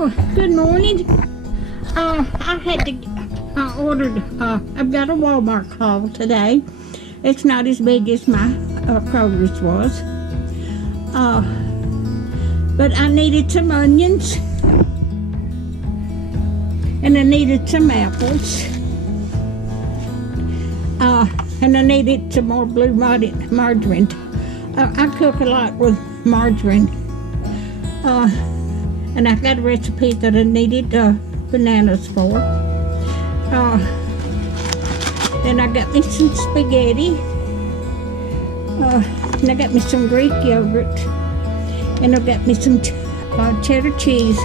Oh, good morning. I've got a Walmart haul today. It's not as big as my Kroger's was. But I needed some onions. And I needed some apples. And I needed some more blue margarine. I cook a lot with margarine. And I got a recipe that I needed bananas for. Then I got me some spaghetti. And I got me some Greek yogurt. And I got me some cheddar cheese.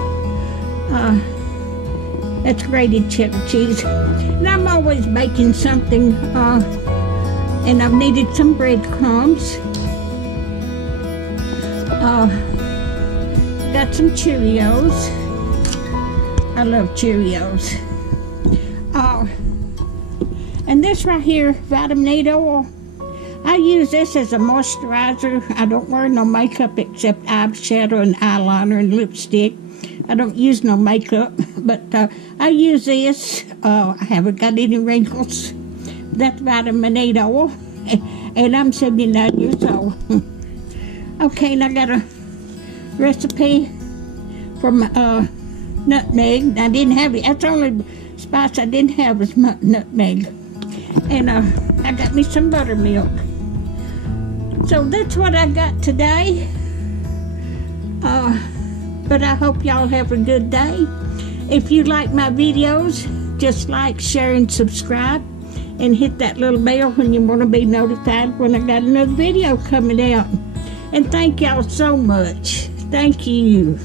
That's grated cheddar cheese. And I'm always baking something. And I've needed some breadcrumbs. Got some Cheerios. I love Cheerios. And this right here, Vitamin oil. I use this as a moisturizer. I don't wear no makeup except eyeshadow and eyeliner and lipstick. I don't use no makeup, but I use this. I haven't got any wrinkles. That's Vitamin oil, and I'm 79 years old. Okay, and I got a recipe from nutmeg. I didn't have it. That's the only spice I didn't have was nutmeg. And I got me some buttermilk. So that's what I got today. But I hope y'all have a good day. If you like my videos, just like, share, and subscribe. And hit that little bell when you want to be notified when I got another video coming out. And thank y'all so much. Thank you.